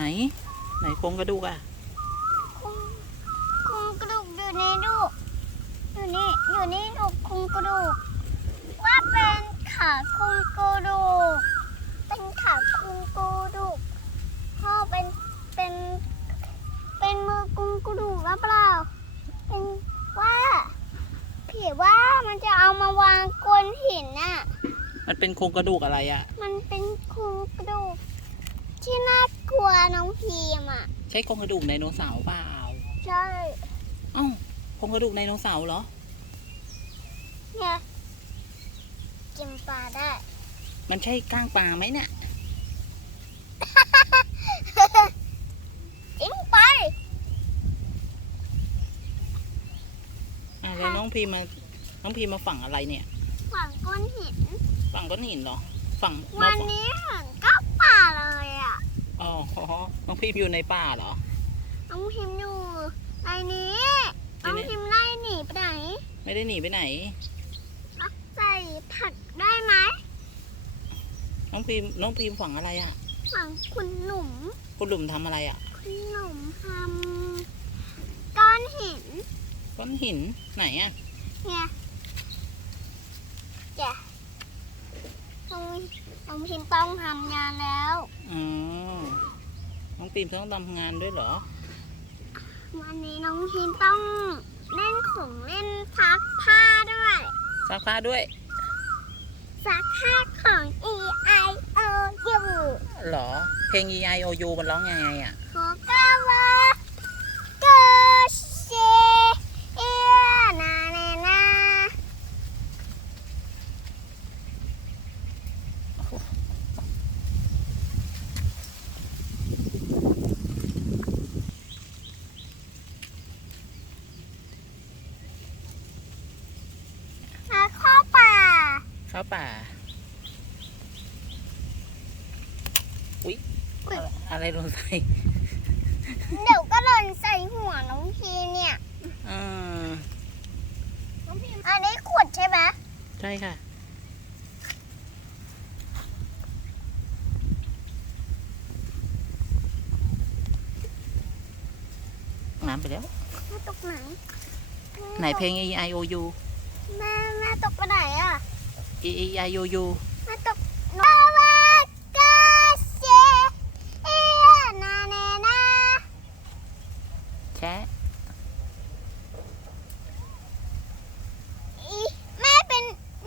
ไหน ไหนโครงกระดูกอะคุงคุงกระดูกอยู่นี่ลูกอยู่นี่อยู่นี่ลูกคุงกระดูก ว่าเป็นขาคุงกระดูก เป็นขาคุงกระดูกพ่อเป็นเป็นเป็นมือคุงกระดูกหรือเปล่า เป็นว่าผีว่ามันจะเอามาวางกนหินน่ะ มันเป็นโครงกระดูกอะไรอะมันเป็นโครงกระดูก ที่น่ากลัวน้องพีมอะ ใช่โครงกระดูกไดโนเสาร์เปล่าใช่เอ้าโครงกระดูกไดโนเสาร์เหรอ เนี่ยกินปลาได้ มันใช่ก้างปลาไหมเนี่ยจิ้งไปอะแล้วน้องพีมาน้องพีมาฝั่งอะไรเนี่ย ฝังก้อนหิน ฝั่งก้อนหินเหรอ ฝั่งมาวันฝั่งนี้เหมือนก็ป่าเลยอะ อ๋อ น้องพีอยู่ในป่าเหรอ น้องพิมพ์อยู่ในนี้ในน้องนี้พิมพ์ไล่หนีไปไหนไม่ได้หนีไปไหนใส่ผักได้ไหมน้องพีมน้องพีมฝั่งอะไรอะฝังคุณหนุ่มคุณหลุมทำอะไรอะ คุณหนุ่มทำก้อนหินก้อนหินไหนอะเนี่ยจ้ะน้องน้องพิมพ์ต้องทำงานแล้ว อ๋อ น้องพีมต้องทำงานด้วยเหรอ วันนี้น้องพิมต้องเล่นของเล่นซักผ้าด้วย ซักผ้าด้วย ซักผ้าของ E I O U เหรอ เพลง E I O U มันร้องยังไงอะโคกาวาโกเชเอียนาเนนามาเข้าป่า เข้าป่า อุ๊ย อุ๊ยอะไรอะไรหล่นใส่เดี๋ยวก็หล่นใส่หัวน้องพีเนี่ย อ่าน้องพีอันนี้ขวดใช่ไหมใช่ค่ะ น้ำไปแล้ว แม่ตกไหนไหนเพลง E I O U แม่แม่ตกไปไหนอะ 哎哎呀，悠悠。